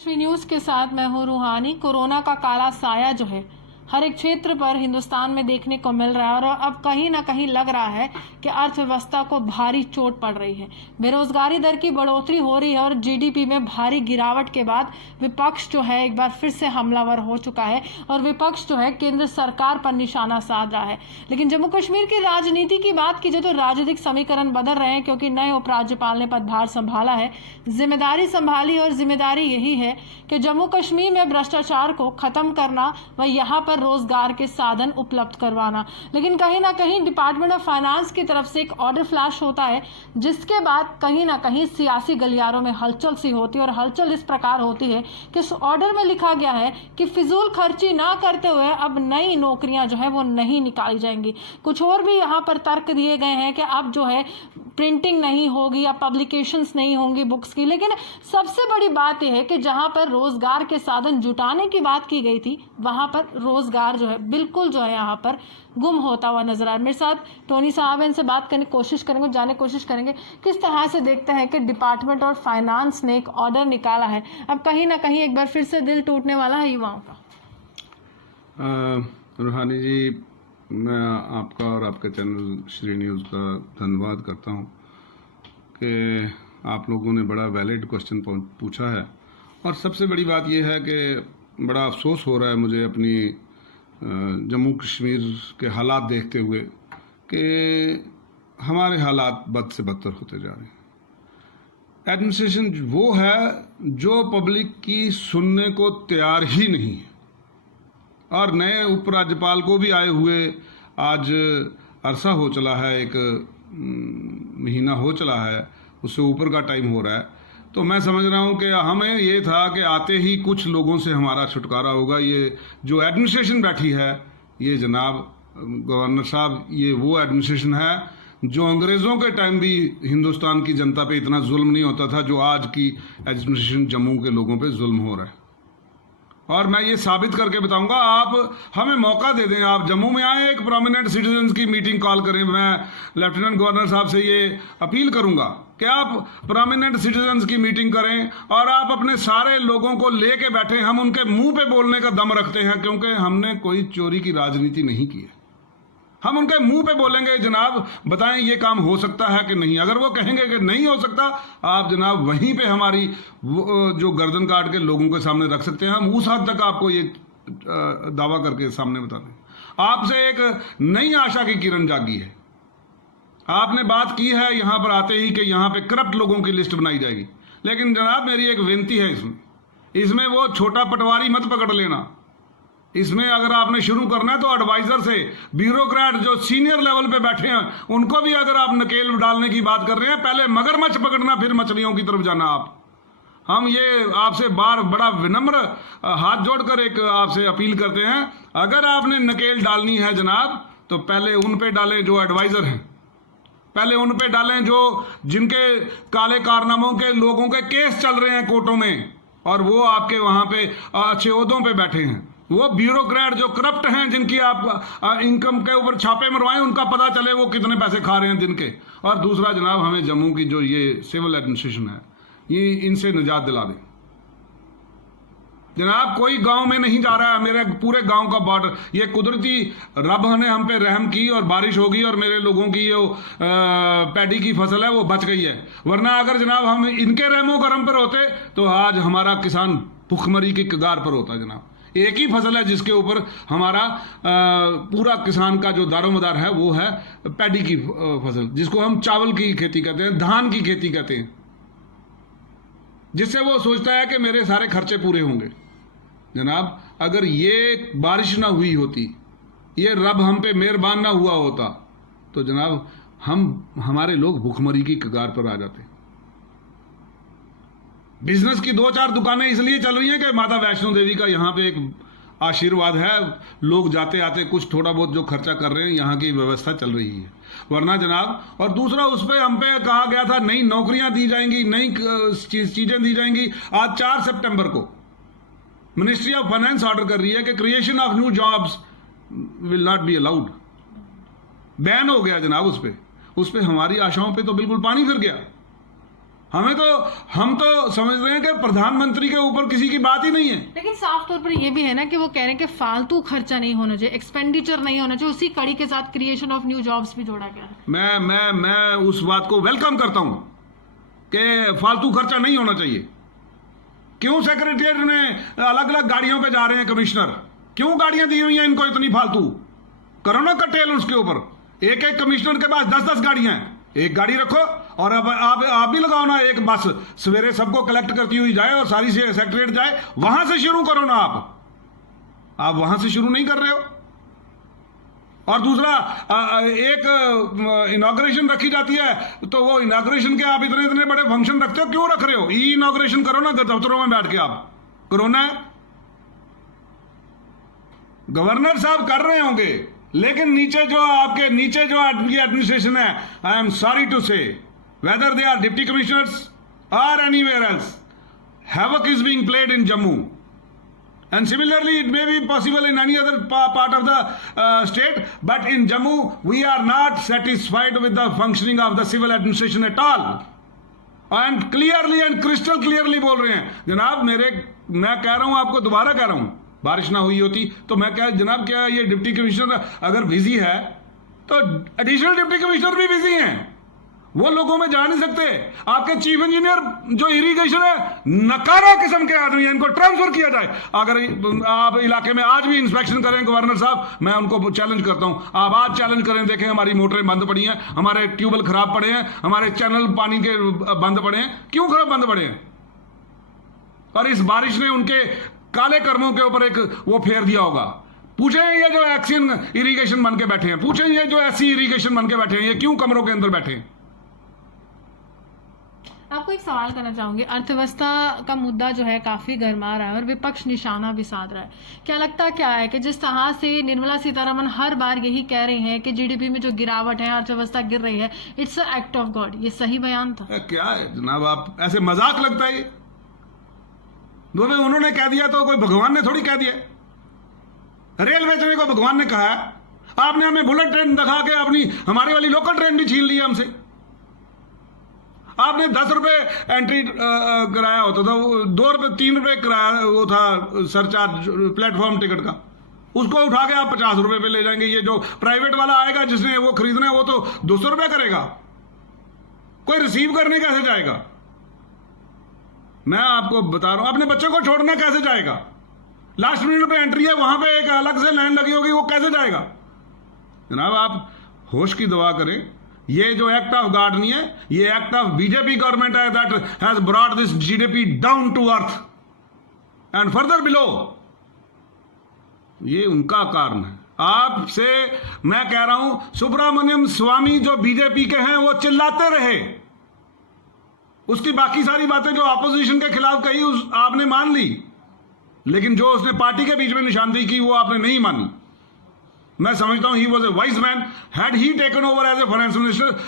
Shri news के साथ मैं हूँ रूहानी। कोरोना का काला साया जो है हर एक क्षेत्र पर हिंदुस्तान में देखने को मिल रहा है और अब कहीं ना कहीं लग रहा है कि अर्थव्यवस्था को भारी चोट पड़ रही है। बेरोजगारी दर की बढ़ोतरी हो रही है और जीडीपी में भारी गिरावट के बाद विपक्ष जो है एक बार फिर से हमलावर हो चुका है और विपक्ष जो है केंद्र सरकार पर निशाना साध रहा है। लेकिन जम्मू कश्मीर की राजनीति की बात की जाए तो राजनीतिक समीकरण बदल रहे हैं, क्योंकि नए उपराज्यपाल ने पदभार संभाला है, जिम्मेदारी संभाली और जिम्मेदारी यही है कि जम्मू कश्मीर में भ्रष्टाचार को खत्म करना व यहाँ पर रोजगार के साधन उपलब्ध करवाना। लेकिन कहीं ना कहीं डिपार्टमेंट ऑफ फाइनेंस की तरफ से एक ऑर्डर फ्लैश होता है, जिसके बाद कहीं ना कहीं सियासी गलियारों में हलचल सी होती है और हलचल इस प्रकार होती है कि इस ऑर्डर में लिखा गया है कि फिजूल खर्ची ना करते हुए अब नई नौकरियां जो है वो नहीं निकाली जाएंगी। कुछ और भी यहाँ पर तर्क दिए गए हैं कि अब जो है प्रिंटिंग नहीं होगी या पब्लिकेशंस नहीं होंगी बुक्स की। लेकिन सबसे बड़ी बात यह है कि जहां पर रोजगार के साधन जुटाने की बात की गई थी, वहां पर रोजगार जो है बिल्कुल जो है यहाँ पर गुम होता हुआ नजर आ रहा है। मेरे साथ टोनी साहब इनसे बात करने की कोशिश करेंगे, जानने की कोशिश करेंगे किस तरह से देखते हैं कि डिपार्टमेंट ऑफ फाइनेंस ने एक ऑर्डर निकाला है। अब कहीं ना कहीं एक बार फिर से दिल टूटने वाला है युवाओं का। रूहानी जी, मैं आपका और आपके चैनल श्री न्यूज़ का धन्यवाद करता हूं कि आप लोगों ने बड़ा वैलिड क्वेश्चन पूछा है। और सबसे बड़ी बात यह है कि बड़ा अफसोस हो रहा है मुझे अपनी जम्मू कश्मीर के हालात देखते हुए कि हमारे हालात बद से बदतर होते जा रहे हैं। एडमिनिस्ट्रेशन वो है जो पब्लिक की सुनने को तैयार ही नहीं है। और नए उपराज्यपाल को भी आए हुए आज अरसा हो चला है, एक महीना हो चला है, उससे ऊपर का टाइम हो रहा है। तो मैं समझ रहा हूँ कि हमें ये था कि आते ही कुछ लोगों से हमारा छुटकारा होगा। ये जो एडमिनिस्ट्रेशन बैठी है, ये जनाब गवर्नर साहब, ये वो एडमिनिस्ट्रेशन है जो अंग्रेज़ों के टाइम भी हिंदुस्तान की जनता पे इतना जुल्म नहीं होता था जो आज की एडमिनिस्ट्रेशन जम्मू के लोगों पे जुल्म हो रहा है। और मैं ये साबित करके बताऊंगा, आप हमें मौका दे दें, आप जम्मू में आए, एक प्रोमिनेंट सिटीजन्स की मीटिंग कॉल करें। मैं लेफ्टिनेंट गवर्नर साहब से ये अपील करूंगा कि आप प्रोमिनेंट सिटीजन्स की मीटिंग करें और आप अपने सारे लोगों को लेके बैठे। हम उनके मुंह पे बोलने का दम रखते हैं, क्योंकि हमने कोई चोरी की राजनीति नहीं की है। हम उनके मुंह पे बोलेंगे, जनाब बताएं ये काम हो सकता है कि नहीं। अगर वो कहेंगे कि नहीं हो सकता, आप जनाब वहीं पे हमारी जो गर्दन काट के लोगों के सामने रख सकते हैं। हम उस हद तक आपको ये दावा करके सामने बता दें। आपसे एक नई आशा की किरण जागी है। आपने बात की है यहाँ पर आते ही कि यहाँ पे करप्ट लोगों की लिस्ट बनाई जाएगी। लेकिन जनाब मेरी एक विनती है, इसमें वो छोटा पटवारी मत पकड़ लेना। इसमें अगर आपने शुरू करना है तो एडवाइजर से, ब्यूरोक्रेट जो सीनियर लेवल पे बैठे हैं उनको भी अगर आप नकेल डालने की बात कर रहे हैं, पहले मगरमच्छ पकड़ना फिर मछलियों की तरफ जाना। आप हम ये आपसे बड़ा विनम्र हाथ जोड़कर एक आपसे अपील करते हैं, अगर आपने नकेल डालनी है जनाब तो पहले उन पे डालें जो एडवाइजर हैं, पहले उन पे डालें जो जिनके काले कारनामों के लोगों के केस चल रहे हैं कोर्टों में और वो आपके वहां पे अच्छे ओहदों पे बैठे हैं। वो ब्यूरोक्रेट जो करप्ट हैं, जिनकी आप इनकम के ऊपर छापे मरवाएं, उनका पता चले वो कितने पैसे खा रहे हैं दिन के। और दूसरा जनाब, हमें जम्मू की जो ये सिविल एडमिनिस्ट्रेशन है, ये इनसे निजात दिला दें जनाब। कोई गांव में नहीं जा रहा है, मेरे पूरे गांव का बॉर्डर, ये कुदरती रब ने हम पे रहम की और बारिश होगी और मेरे लोगों की जो पैडी की फसल है वो बच गई है। वरना अगर जनाब हम इनके रहमो करम पर होते तो आज हमारा किसान भुखमरी की कगार पर होता जनाब। एक ही फसल है जिसके ऊपर हमारा पूरा किसान का जो दारोमदार है वो है पैडी की फसल, जिसको हम चावल की खेती कहते हैं, धान की खेती कहते हैं, जिससे वो सोचता है कि मेरे सारे खर्चे पूरे होंगे। जनाब अगर ये बारिश ना हुई होती, ये रब हम पे मेहरबान ना हुआ होता, तो जनाब हमारे लोग भुखमरी की कगार पर आ जाते। बिजनेस की 2-4 दुकानें इसलिए चल रही हैं कि माता वैष्णो देवी का यहाँ पे एक आशीर्वाद है, लोग जाते आते कुछ थोड़ा बहुत जो खर्चा कर रहे हैं, यहाँ की व्यवस्था चल रही है। वरना जनाब, और दूसरा उस पर हम पे कहा गया था नई नौकरियां दी जाएंगी, नई चीजें दी जाएंगी। आज 4 सितंबर को मिनिस्ट्री ऑफ फाइनेंस ऑर्डर कर रही है कि creation of new jobs will not be allowed. Ban हो गया जनाब उस पर हमारी आशाओं पर तो बिल्कुल पानी फिर गया। हम तो समझ रहे हैं कि प्रधानमंत्री के ऊपर किसी की बात ही नहीं है। लेकिन साफ तौर पर ये भी है ना कि वो कह रहे हैं कि फालतू खर्चा नहीं होना चाहिए, एक्सपेंडिचर नहीं होना चाहिए, उसी कड़ी के साथ क्रिएशन ऑफ न्यू जॉब्स भी जोड़ा गया है। मैं उस बात को वेलकम करता हूं कि फालतू खर्चा नहीं होना चाहिए। क्यों सेक्रेटरिएट में अलग अलग गाड़ियों पे जा रहे हैं कमिश्नर? क्यों गाड़ियां दी हुई हैं इनको इतनी फालतू? करो ना कटेल उसके ऊपर। एक एक कमिश्नर के पास 10-10 गाड़ियां हैं, एक गाड़ी रखो और अब आप भी लगाओ ना एक बस, सवेरे सबको कलेक्ट करती हुई जाए और सारी से सेक्रेटरिएट जाए, वहां से शुरू करो ना। आप वहां से शुरू नहीं कर रहे हो। और दूसरा, एक इनॉग्रेशन रखी जाती है तो वो इनॉग्रेशन के आप इतने इतने बड़े फंक्शन रखते हो, क्यों रख रहे हो? ई इनॉग्रेशन करो ना दफ्तरों में बैठ के। आप कोरोना है, गवर्नर साहब कर रहे होंगे, लेकिन नीचे जो आपकी एडमिनिस्ट्रेशन है, I am sorry to say, whether they are deputy commissioners or anywhere else, havoc is being played in Jammu. And similarly, it may be possible in any other part of the state, but in Jammu, we are not satisfied with the functioning of the civil administration at all. And clearly and crystal clearly बोल रहे हैं जनाब। मैं कह रहा हूं, आपको दोबारा कह रहा हूं, बारिश ना हुई होती तो मैं क्या जनाब, क्या ये डिप्टी कमिश्नर अगर बिजी है तो एडिशनल डिप्टी कमिश्नर भी बिजी हैं, वो लोगों में जा नहीं सकते। आपके चीफ इंजीनियर जो इरिगेशन है, नकारा किस्म के आदमी है, इनको ट्रांसफर किया जाए। अगर आप इलाके में आज भी इंस्पेक्शन करें गवर्नर साहब, मैं उनको चैलेंज करता हूं, आप आज चैलेंज करें, देखें हमारी मोटरें बंद पड़ी हैं, हमारे ट्यूबवेल खराब पड़े हैं, हमारे चैनल पानी के बंद पड़े हैं। क्यों खराब बंद पड़े हैं? और इस बारिश ने उनके काले कर्मों के ऊपर एक वो फेर दिया होगा। पूछें ये जो एक्सियन इरिगेशन बन के बैठे हैं, पूछें ये जो ऐसी इरिगेशन बन के बैठे हैं, ये क्यों कमरों के अंदर बैठे हैं? आपको एक सवाल करना चाहूंगी। अर्थव्यवस्था का मुद्दा जो है काफी गरमा रहा है और विपक्ष निशाना भी साध रहा है। क्या लगता क्या है कि जिस तरह से निर्मला सीतारमण हर बार यही कह रही हैं कि जीडीपी में जो गिरावट है, अर्थव्यवस्था गिर रही है, it's a act of God, ये सही बयान था? क्या है जनाब, आप ऐसे मजाक लगता है ये? उन्होंने कह दिया तो कोई भगवान ने थोड़ी कह दिया। रेल बेचने को भगवान ने कहा है, आपने हमें बुलेट ट्रेन दिखा के अपनी हमारी वाली लोकल ट्रेन भी छीन ली हमसे। आपने 10 रुपए एंट्री कराया होता था, 2 रुपए 3 रुपए कराया वो था सरचार्ज प्लेटफॉर्म टिकट का, उसको उठा के आप 50 रुपए पे ले जाएंगे। ये जो प्राइवेट वाला आएगा जिसने वो खरीदना है, वो तो 200 रुपए करेगा। कोई रिसीव करने कैसे जाएगा? मैं आपको बता रहा हूं, अपने बच्चों को छोड़ना कैसे जाएगा? लास्ट मिनट पे एंट्री है, वहां पे एक अलग से लाइन लगी होगी, वो कैसे जाएगा? जनाब आप होश की दुआ करें। ये जो एक्ट ऑफ गॉड नहीं है, ये एक्ट ऑफ बीजेपी गवर्नमेंट है, that has brought this GDP down to earth and further below. ये उनका कारण है। आपसे मैं कह रहा हूं, सुब्रमण्यम स्वामी जो बीजेपी के हैं वो चिल्लाते रहे, उसकी बाकी सारी बातें जो ऑपोजिशन के खिलाफ कही आपने मान ली, लेकिन जो उसने पार्टी के बीच में निशानदेही की वो आपने नहीं मानी। मैं समझता हूं he was a wise man, had he taken over as a finance minister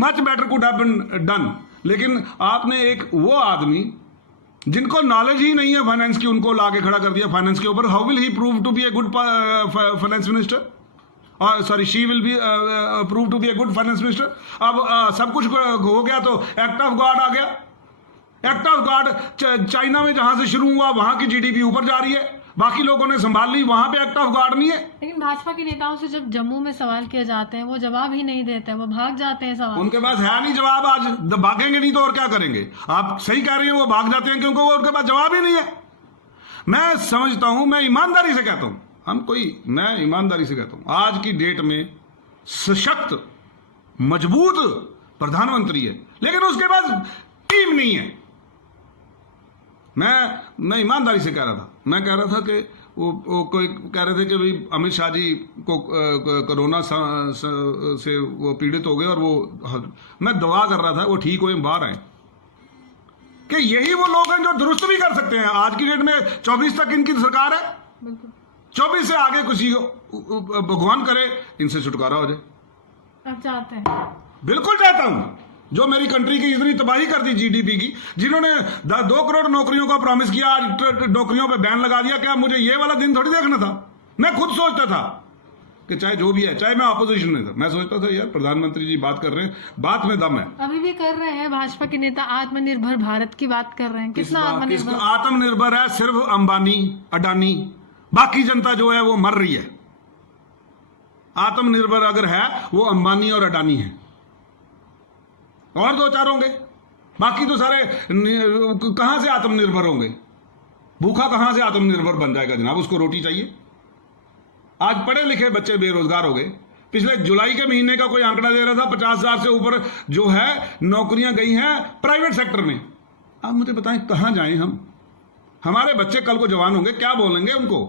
much better could have been done. लेकिन आपने एक वो आदमी जिनको नॉलेज ही नहीं है फाइनेंस की, उनको लाके खड़ा कर दिया फाइनेंस के ऊपर। How will he prove to be a good finance minister? Sorry, she will be prove to be a good finance minister. अब सब कुछ हो गया तो एक्ट ऑफ गॉड आ गया। एक्ट ऑफ गॉड चाइना में जहां से शुरू हुआ वहां की जीडीपी ऊपर जा रही है, बाकी लोगों ने संभाल ली, वहां पे एक्ट ऑफ गॉड नहीं है। लेकिन भाजपा के नेताओं से जब जम्मू में सवाल किए जाते हैं, वो जवाब ही नहीं देते हैं, वो भाग जाते हैं सवाल। उनके पास है नहीं जवाब। आज भागेंगे नहीं तो और क्या करेंगे? आप सही कह रही हैं, वो भाग जाते हैं क्योंकि वो उनके पास जवाब ही नहीं है। मैं समझता हूं, मैं ईमानदारी से कहता हूं, मैं ईमानदारी से कहता हूं, आज की डेट में सशक्त मजबूत प्रधानमंत्री है, लेकिन उसके पास टीम नहीं है। मैं ईमानदारी से कह रहा था। मैं कह रहा था कि वो कोई कह रहे थे कि भाई अमित शाह जी को कोरोना से वो पीड़ित हो गए और वो, मैं दुआ कर रहा था वो ठीक हुए, बाहर आए। कि यही वो लोग हैं जो दुरुस्त भी कर सकते हैं। आज की डेट में 24 तक इनकी सरकार है, 24 से आगे किसी को भगवान करे इनसे छुटकारा हो जाए। आप चाहते हैं? बिल्कुल चाहता हूं। जो मेरी कंट्री की इतनी तबाही कर दी जीडीपी की, जिन्होंने 2 करोड़ नौकरियों का प्रॉमिस किया, आज नौकरियों पे बैन लगा दिया। क्या मुझे ये वाला दिन थोड़ी देखना था? मैं खुद सोचता था कि चाहे जो भी है, चाहे मैं ऑपोजिशन में था, मैं सोचता था यार प्रधानमंत्री जी बात कर रहे हैं, बात में दम है। अभी भी कर रहे हैं भाजपा के नेता, आत्मनिर्भर भारत की बात कर रहे हैं। कितना आत्मनिर्भर? आत्मनिर्भर है सिर्फ अंबानी अडानी, बाकी जनता जो है वो मर रही है। आत्मनिर्भर अगर है वो अंबानी और अडानी है, और दो चार होंगे, बाकी तो सारे कहां से आत्मनिर्भर होंगे? भूखा कहां से आत्मनिर्भर बन जाएगा जनाब? उसको रोटी चाहिए। आज पढ़े लिखे बच्चे बेरोजगार हो गए। पिछले जुलाई के महीने का कोई आंकड़ा दे रहा था 50,000 से ऊपर जो है नौकरियां गई हैं प्राइवेट सेक्टर में। आप मुझे बताएं कहां जाएं हम? हमारे बच्चे कल को जवान होंगे, क्या बोलेंगे उनको?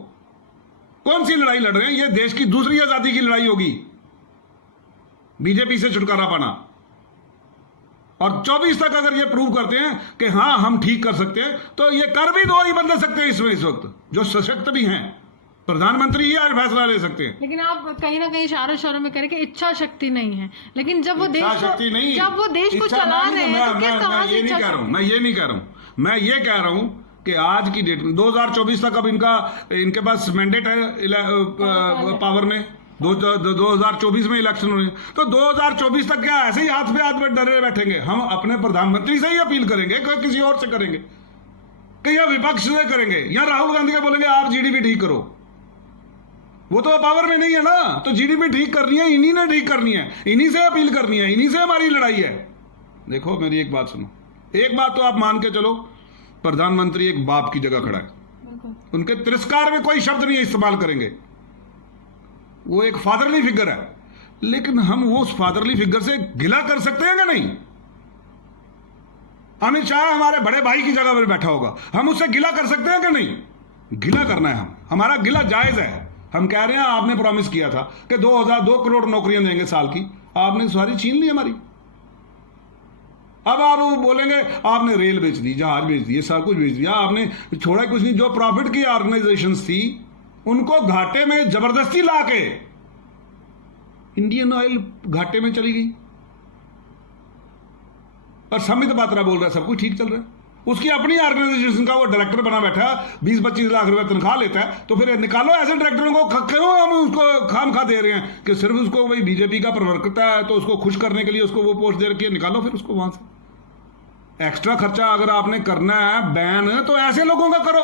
कौन सी लड़ाई लड़ रहे हैं? ये देश की दूसरी आजादी की लड़ाई होगी, बीजेपी से छुटकारा पाना। और 24 तक अगर ये प्रूव करते हैं कि हाँ हम ठीक कर सकते हैं, तो ये कर भी दो ही बंदे सकते हैं इसमें, इस वक्त जो सशक्त भी हैं। प्रधानमंत्री ही आज फैसला ले सकते हैं। लेकिन आप कहीं ना कहीं इशारों में करें कि इच्छा शक्ति नहीं है, लेकिन जब वो देश को चला रहे हैं तो किस तरह से? मैं ये नहीं कह रहा हूं, मैं ये कह रहा हूं कि आज की डेट में 2024 तक अब इनके पास मैंडेट है पावर में। 2024 में इलेक्शन होने, तो 2024 तक क्या ऐसे ही हाथ पे हाथ में डरे बैठेंगे? हम अपने प्रधानमंत्री से ही अपील करेंगे, किसी और से करेंगे कि या विपक्ष से करेंगे, या राहुल गांधी का बोलेंगे आप जीडीपी ठीक करो? वो तो पावर में नहीं है ना, तो जीडीपी ठीक करनी है, इन्हीं ने ठीक करनी है, इन्हीं से अपील करनी है, इन्हीं से हमारी लड़ाई है। देखो मेरी एक बात सुनो, एक बात तो आप मान के चलो, प्रधानमंत्री एक बाप की जगह खड़ा है, उनके तिरस्कार में कोई शब्द नहीं इस्तेमाल करेंगे। वो एक फादरली फिगर है, लेकिन हम वो उस फादरली फिगर से गिला कर सकते हैं कि नहीं? अमित शाह हमारे बड़े भाई की जगह पर बैठा होगा, हम उससे गिला कर सकते हैं कि नहीं? गिला करना है, हमारा गिला जायज है। हम कह रहे हैं आपने प्रॉमिस किया था कि 2 करोड़ नौकरियां देंगे साल की, आपने सारी छीन ली हमारी। अब आप बोलेंगे आपने रेल बेच दी, जहाज बेच दिए, सब कुछ बेच दिया, आपने छोड़ा कुछ नहीं। जो प्रॉफिट की ऑर्गेनाइजेशंस थी उनको घाटे में जबरदस्ती लाके इंडियन ऑयल घाटे में चली गई, और समित पात्रा बोल रहा है सब कुछ ठीक चल रहा है। उसकी अपनी ऑर्गेनाइजेशन का वो डायरेक्टर बना बैठा, 20-25 लाख रुपए तनख्वाह लेता है, तो फिर निकालो ऐसे डायरेक्टरों को। क्यों हम उसको खामखा दे रहे हैं कि सिर्फ उसको भाई बीजेपी का प्रवक्ता है तो उसको खुश करने के लिए उसको वो पोस्ट दे रखी है, निकालो फिर उसको वहां से। एक्स्ट्रा खर्चा अगर आपने करना है बैन, तो ऐसे लोगों का करो,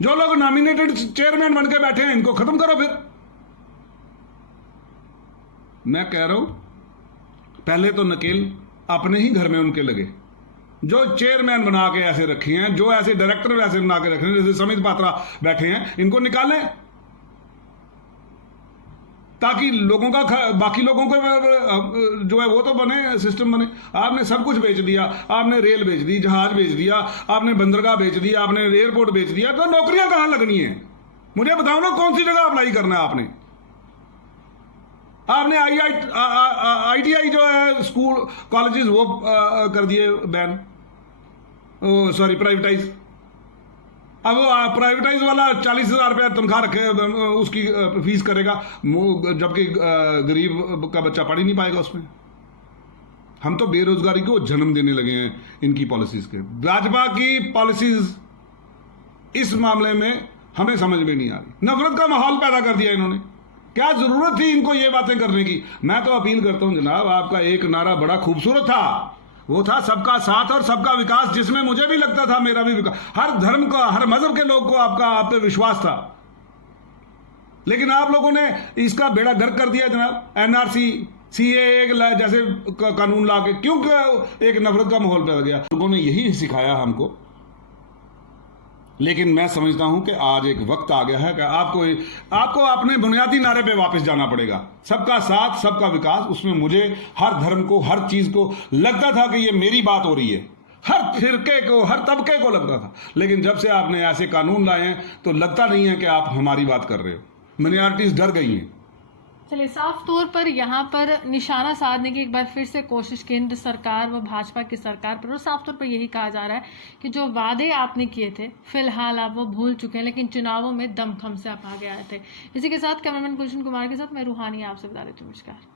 जो लोग नॉमिनेटेड चेयरमैन बन के बैठे हैं इनको खत्म करो। फिर मैं कह रहा हूं पहले तो नकेल अपने ही घर में उनके लगे, जो चेयरमैन बना के ऐसे रखे हैं, जो ऐसे डायरेक्टर वैसे बना के रखे हैं, जैसे समित पात्रा बैठे हैं, इनको निकालें ताकि लोगों का बाकी लोगों को जो है वो तो बने, सिस्टम बने। आपने सब कुछ बेच दिया, आपने रेल बेच दी, जहाज बेच दिया, आपने बंदरगाह बेच दिया, आपने एयरपोर्ट बेच दिया, तो नौकरियां कहां लगनी है? मुझे बताओ ना कौन सी जगह अप्लाई करना है आपने? आपने ITI जो है स्कूल कॉलेजेस वो कर दिए बैन, सॉरी प्राइवेटाइज। अब वो प्राइवेटाइज वाला 40,000 रुपया तनख्वाह रखे, उसकी फीस करेगा, जबकि गरीब का बच्चा पढ़ ही नहीं पाएगा उसमें। हम तो बेरोजगारी को जन्म देने लगे हैं इनकी पॉलिसीज के। भाजपा की पॉलिसीज इस मामले में हमें समझ में नहीं आ रही, नफरत का माहौल पैदा कर दिया इन्होंने। क्या जरूरत थी इनको ये बातें करने की? मैं तो अपील करता हूं जनाब, आपका एक नारा बड़ा खूबसूरत था, वो था सबका साथ और सबका विकास, जिसमें मुझे भी लगता था मेरा भी विकास, हर धर्म का, हर मजहब के लोग को आपका आप पे विश्वास था। लेकिन आप लोगों ने इसका बेड़ा गर्क कर दिया जनाब। NRC CAA जैसे कानून ला के, क्योंकि एक नफरत का माहौल पैदा गया। लोगों ने यही सिखाया हमको। लेकिन मैं समझता हूं कि आज एक वक्त आ गया है कि आपको अपने बुनियादी नारे पे वापस जाना पड़ेगा, सबका साथ सबका विकास। उसमें मुझे हर धर्म को, हर चीज को लगता था कि ये मेरी बात हो रही है, हर फिरके को, हर तबके को लगता था। लेकिन जब से आपने ऐसे कानून लाए हैं तो लगता नहीं है कि आप हमारी बात कर रहे हो। मिनॉरिटीज डर गई हैं। चलिए, साफ तौर पर यहाँ पर निशाना साधने की एक बार फिर से कोशिश केंद्र सरकार व भाजपा की सरकार पर, और साफ तौर पर यही कहा जा रहा है कि जो वादे आपने किए थे फिलहाल आप वो भूल चुके हैं, लेकिन चुनावों में दमखम से आप आगे आए थे। इसी के साथ कैमरामैन गुलशन कुमार के साथ मैं रूहानी आपसे बता देती हूँ। नमस्कार।